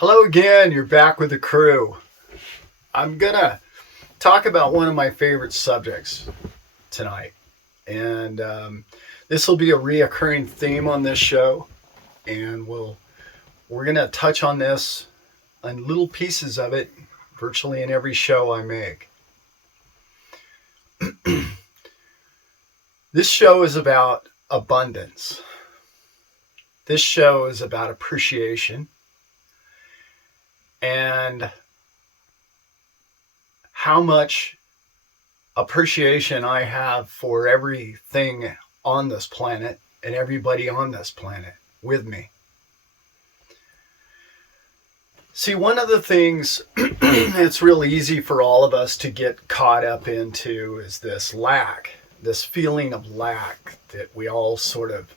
Hello again, you're back with the crew. I'm gonna talk about one of my favorite subjects tonight. And this will be a reoccurring theme on this show. And we're gonna touch on this on little pieces of it virtually in every show I make. This show is about abundance. This show is about appreciation and how much appreciation I have for everything on this planet and everybody on this planet with me. See, one of the things it's real easy for all of us to get caught up into is this lack, this feeling of lack that we all sort of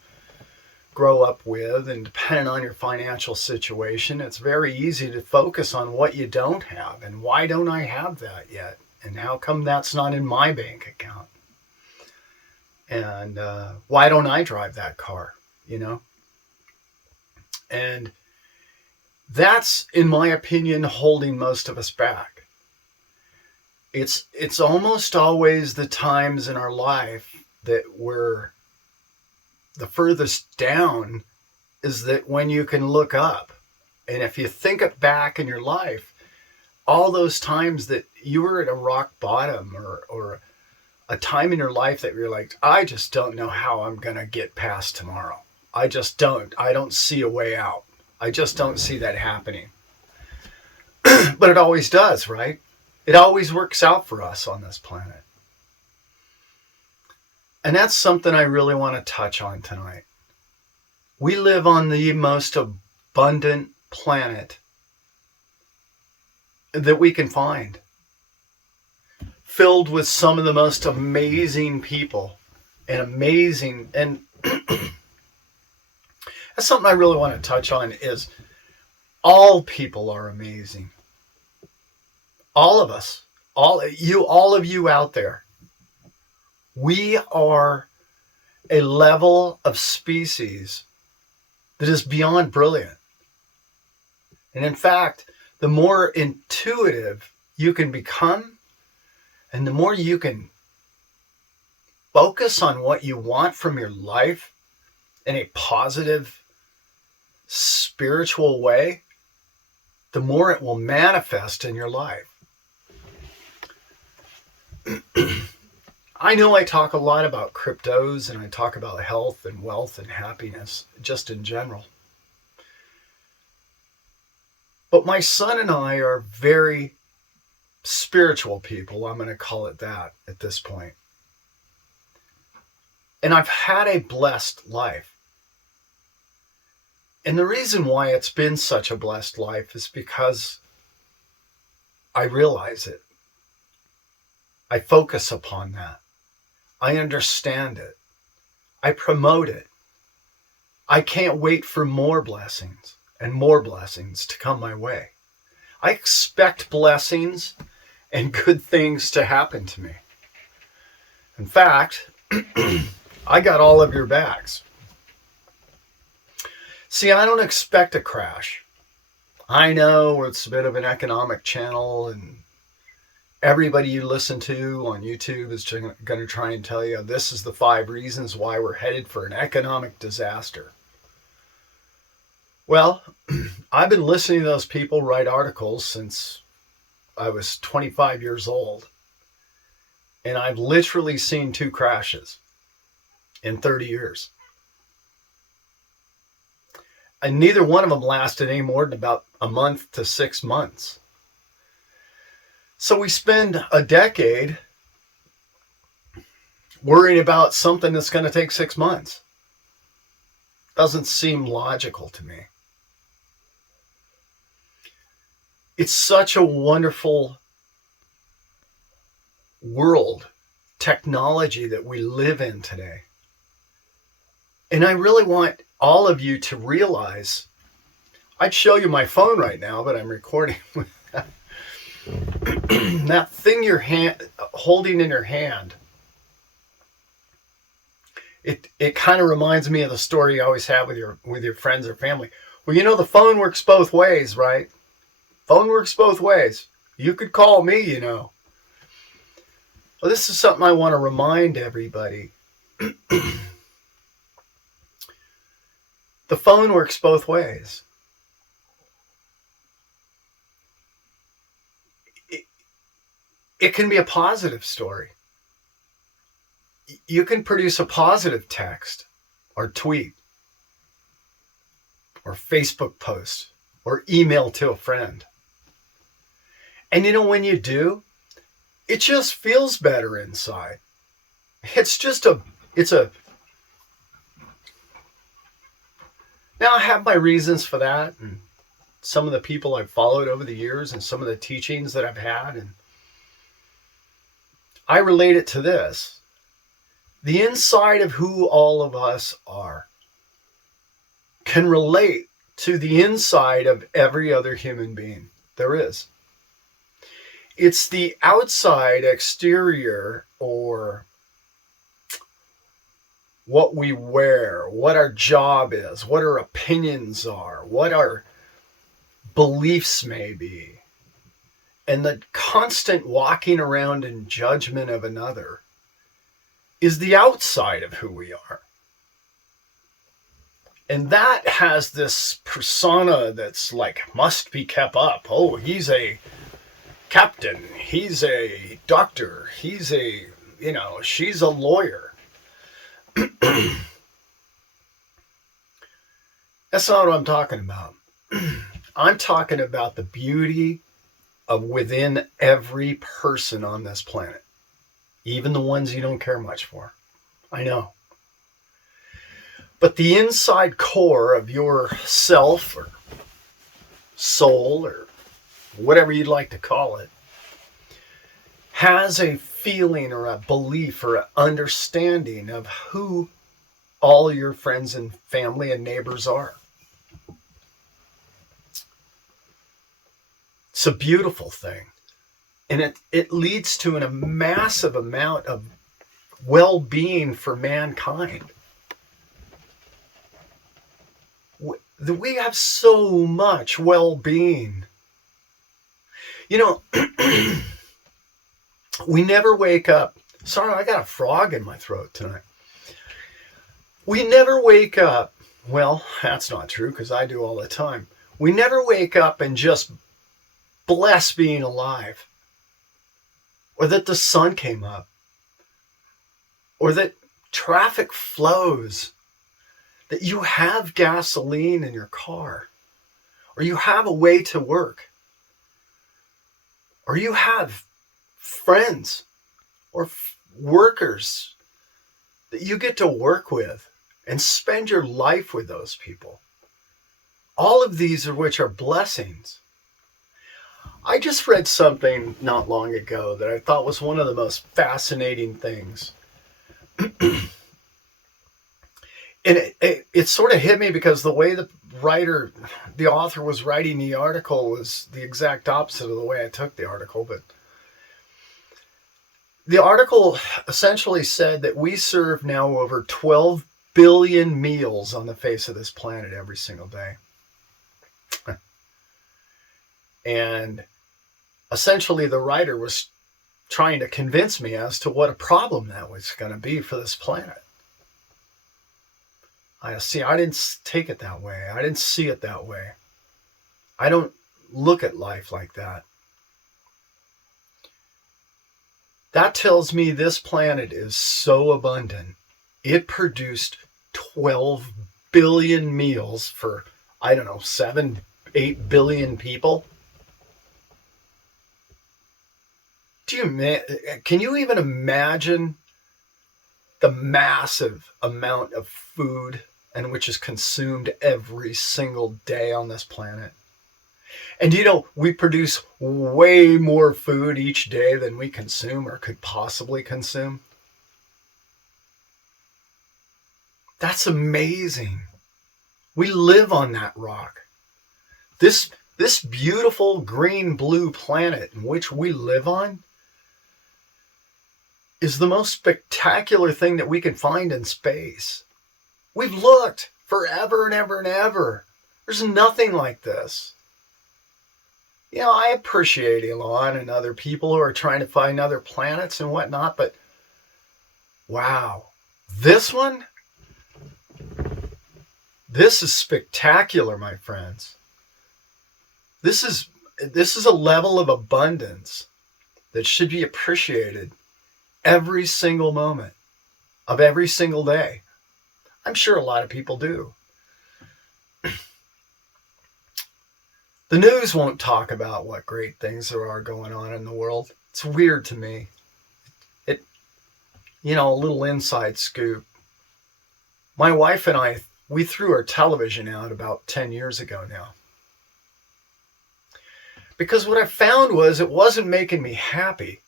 grow up with. And depending on your financial situation, it's very easy to focus on what you don't have. And why don't I have that yet? And how come that's not in my bank account? And why don't I drive that car? And that's, in my opinion, holding most of us back. It's almost always the times in our life that we're the furthest down is that when you can look up. And if you think it back in your life, all those times that you were at a rock bottom or a time in your life that you're like, I just don't know how I'm going to get past tomorrow. I don't see a way out. I just don't see that happening. But it always does, right? It always works out for us on this planet. And that's something I really want to touch on tonight. We live on the most abundant planet that we can find, filled with some of the most amazing people and that's something I really want to touch on is all people are amazing. All of us, all of you out there. We are a level of species that is beyond brilliant. And in fact, the more intuitive you can become, and the more you can focus on what you want from your life in a positive, spiritual way, the more it will manifest in your life. I know I talk a lot about cryptos and I talk about health and wealth and happiness just in general. But my son and I are very spiritual people. I'm going to call it that at this point. And I've had a blessed life. And the reason why it's been such a blessed life is because I realize it. I focus upon that. I understand it. I promote it. I can't wait for more blessings and more blessings to come my way. I expect blessings and good things to happen to me. In fact, I got all of your backs. See, I don't expect a crash. I know it's a bit of an economic channel and everybody you listen to on YouTube is going to try and tell you this is the 5 reasons why we're headed for an economic disaster. Well, I've been listening to those people write articles since I was 25 years old. And I've literally seen 2 crashes in 30 years. And neither one of them lasted any more than about a month to 6 months. So we spend a decade worrying about something that's going to take 6 months. Doesn't seem logical to me. It's such a wonderful world, technology that we live in today. And I really want all of you to realize, I'd show you my phone right now, but I'm recording with that. That thing you're holding in your hand, it kind of reminds me of the story you always have with your friends or family. Well, you know, the phone works both ways, right? Phone works both ways. You could call me, you know. Well, this is something I want to remind everybody. The phone works both ways. It can be a positive story. You can produce a positive text or tweet or Facebook post or email to a friend. And you know, when you do, it just feels better inside. Now I have my reasons for that, and some of the people I've followed over the years and some of the teachings that I've had, and I relate it to this. The inside of who all of us are can relate to the inside of every other human being there is. It's the outside exterior, or what we wear, what our job is, what our opinions are, what our beliefs may be, and the constant walking around in judgment of another is the outside of who we are. And that has this persona that's like, must be kept up. Oh, he's a captain, he's a doctor, he's a, she's a lawyer. That's not what I'm talking about. I'm talking about the beauty of within every person on this planet, even the ones you don't care much for. I know. But the inside core of your self or soul or whatever you'd like to call it has a feeling or a belief or an understanding of who all your friends and family and neighbors are. It's a beautiful thing. And it leads to a massive amount of well-being for mankind. We have so much well-being. We never wake up. Sorry, I got a frog in my throat tonight. We never wake up. Well, that's not true because I do all the time. We never wake up and just bless being alive, or that the sun came up, or that traffic flows, that you have gasoline in your car, or you have a way to work, or you have friends or workers that you get to work with and spend your life with those people. All of these are which are blessings. I just read something not long ago that I thought was one of the most fascinating things. And it sort of hit me because the way the author was writing the article was the exact opposite of the way I took the article. But the article essentially said that we serve now over 12 billion meals on the face of this planet every single day. And essentially the writer was trying to convince me as to what a problem that was going to be for this planet. I didn't take it that way. I didn't see it that way. I don't look at life like that. That tells me this planet is so abundant. It produced 12 billion meals for, 7, 8 billion people. Can you even imagine the massive amount of food and which is consumed every single day on this planet? And we produce way more food each day than we consume or could possibly consume. That's amazing. We live on that rock. This beautiful green blue planet in which we live on is the most spectacular thing that we can find in space. We've looked forever and ever and ever. There's nothing like this. I appreciate Allan and other people who are trying to find other planets and whatnot, but wow, this one, this is spectacular, my friends. This is a level of abundance that should be appreciated every single moment of every single day. I'm sure a lot of people do. The news won't talk about what great things there are going on in the world. It's weird to me. A little inside scoop. My wife and I, we threw our television out about 10 years ago now. Because what I found was it wasn't making me happy.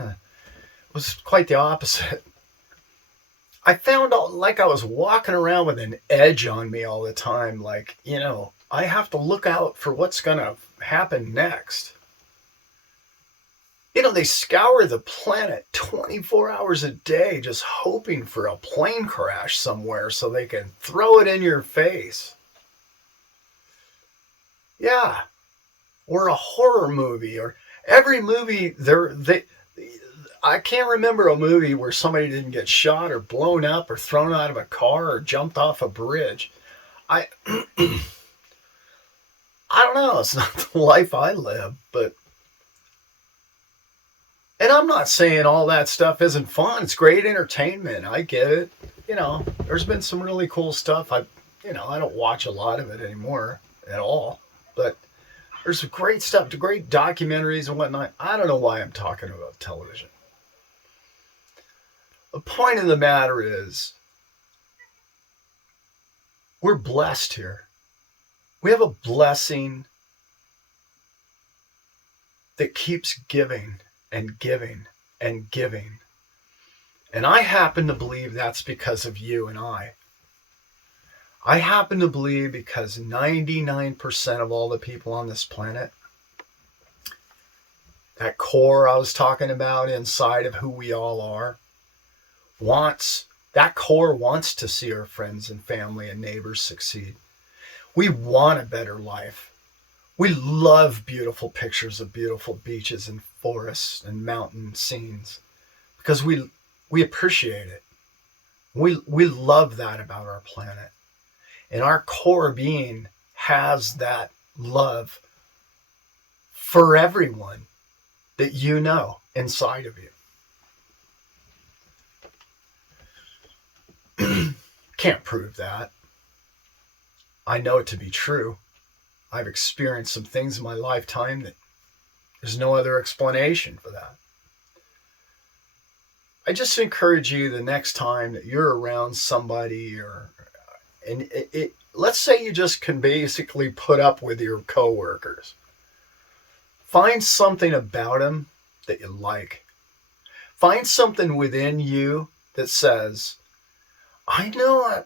It was quite the opposite. I found out like I was walking around with an edge on me all the time. Like, I have to look out for what's going to happen next. They scour the planet 24 hours a day just hoping for a plane crash somewhere so they can throw it in your face. Yeah. Or a horror movie, or every movie I can't remember a movie where somebody didn't get shot or blown up or thrown out of a car or jumped off a bridge. I don't know. It's not the life I live, but. And I'm not saying all that stuff isn't fun. It's great entertainment. I get it. There's been some really cool stuff. I don't watch a lot of it anymore at all, but there's some great stuff, great documentaries and whatnot. I don't know why I'm talking about television. The point of the matter is, we're blessed here. We have a blessing that keeps giving and giving and giving. And I happen to believe that's because of you and I. I happen to believe because 99% of all the people on this planet, that core I was talking about inside of who we all are, that core wants to see our friends and family and neighbors succeed. We want a better life. We love beautiful pictures of beautiful beaches and forests and mountain scenes because we appreciate it. We love that about our planet. And our core being has that love for everyone that inside of you. Can't prove that. I know it to be true. I've experienced some things in my lifetime that there's no other explanation for that. I just encourage you the next time that you're around somebody let's say you just can basically put up with your coworkers. Find something about them that you like. Find something within you that says, I know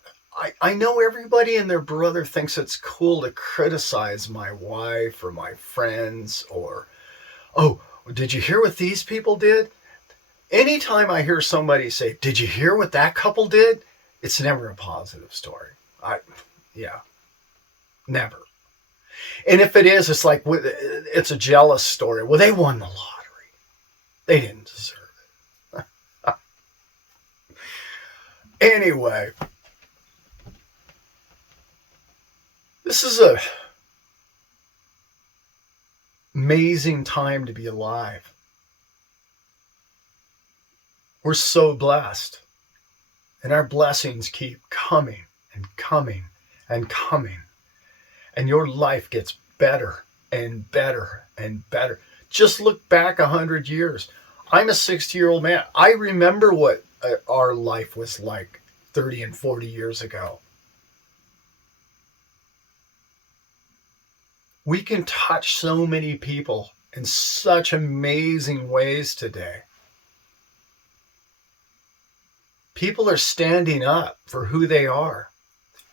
everybody and their brother thinks it's cool to criticize my wife or my friends or, oh, did you hear what these people did? Anytime I hear somebody say, did you hear what that couple did? It's never a positive story. Never. And if it is, it's like, it's a jealous story. Well, they won the lottery. They didn't deserve it. Anyway, this is an amazing time to be alive. We're so blessed. And our blessings keep coming and coming and coming. And your life gets better and better and better. Just look back 100 years. I'm a 60-year-old man. I remember what our life was like 30 and 40 years ago. We can touch so many people in such amazing ways today. People are standing up for who they are.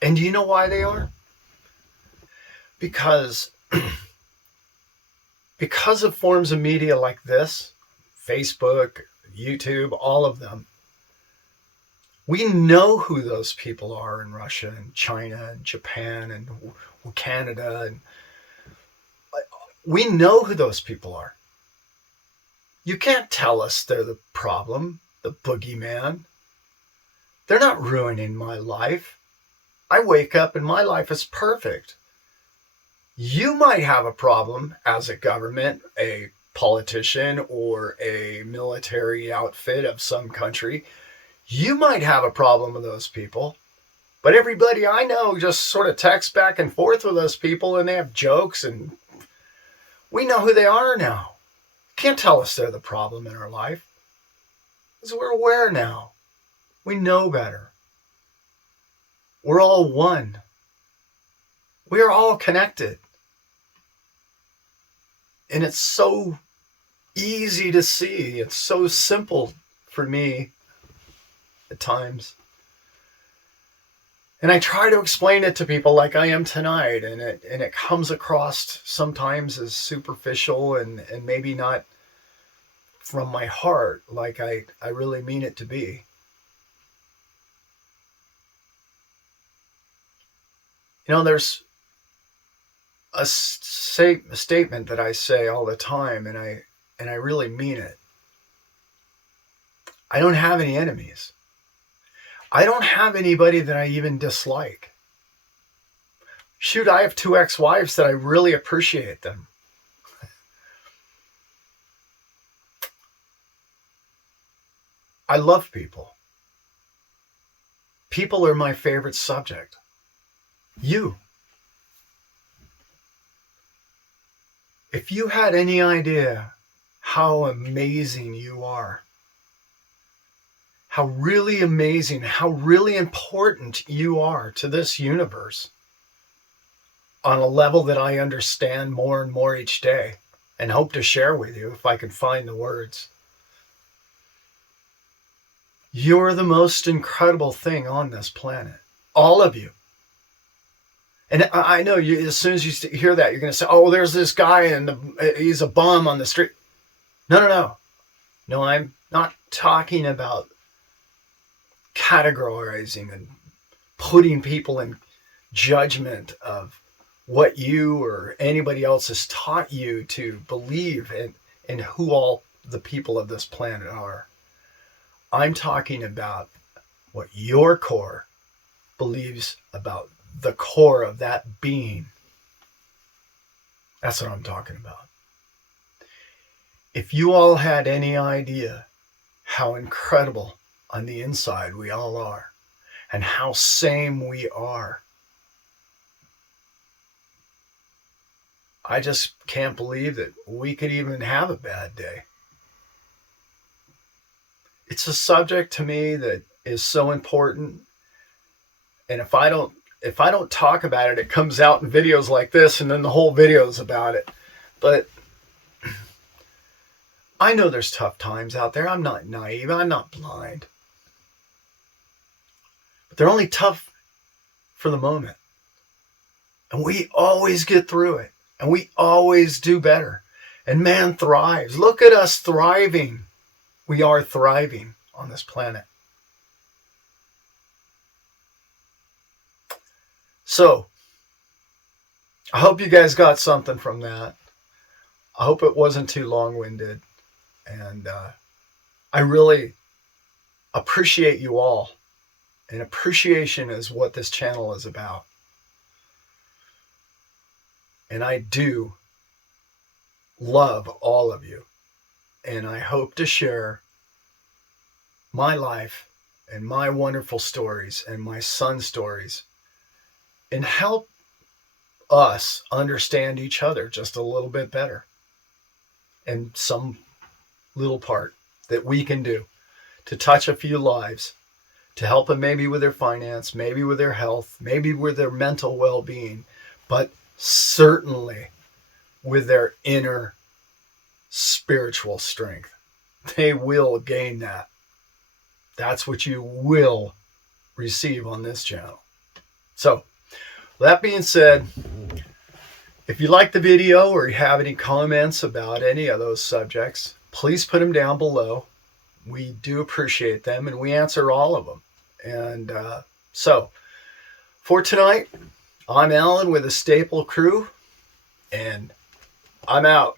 And do you know why they are? Because of forms of media like this, Facebook, YouTube, all of them, We know who those people are in Russia and China and Japan and Canada. And we know who those people are. You can't tell us they're the problem, the boogeyman. They're not ruining my life. I wake up and my life is perfect. You might have a problem as a government, a politician, or a military outfit of some country. You might have a problem with those people. But everybody I know just sort of texts back and forth with those people, and they have jokes, and we know who they are now. Can't tell us they're the problem in our life. Because we're aware now. We know better. We're all one. We are all connected. And it's so easy to see. It's so simple for me at times. And I try to explain it to people like I am tonight, and it comes across sometimes as superficial and maybe not from my heart like I really mean it to be. You know, there's a statement that I say all the time, and I really mean it. I don't have any enemies. I don't have anybody that I even dislike. Shoot, I have 2 ex-wives that I really appreciate them. I love people. People are my favorite subject. You. If you had any idea how amazing you are, how really amazing, how really important you are to this universe on a level that I understand more and more each day and hope to share with you if I can find the words. You're the most incredible thing on this planet. All of you. And I know you, as soon as you hear that, you're going to say, oh, there's this guy and he's a bum on the street. No. No, I'm not talking about categorizing and putting people in judgment of what you or anybody else has taught you to believe in who all the people of this planet are. I'm talking about what your core believes about the core of that being. That's what I'm talking about. If you all had any idea how incredible on the inside we all are, and how same we are, I just can't believe that we could even have a bad day. It's a subject to me that is so important, and if I don't talk about it, it comes out in videos like this, and then the whole video is about it. But I know there's tough times out there. I'm not naive. I'm not blind. But they're only tough for the moment. And we always get through it. And we always do better. And man thrives. Look at us thriving. We are thriving on this planet. So, I hope you guys got something from that. I hope it wasn't too long-winded. And I really appreciate you all. And appreciation is what this channel is about. And I do love all of you. And I hope to share my life and my wonderful stories and my son's stories and help us understand each other just a little bit better. And some little part that we can do to touch a few lives, to help them maybe with their finance, maybe with their health, maybe with their mental well-being, but certainly with their inner spiritual strength. They will gain that. That's what you will receive on this channel. So, that being said, if you like the video or you have any comments about any of those subjects, please put them down below. We do appreciate them, and we answer all of them. And so for tonight, I'm Allan with the Staple Crew, and I'm out.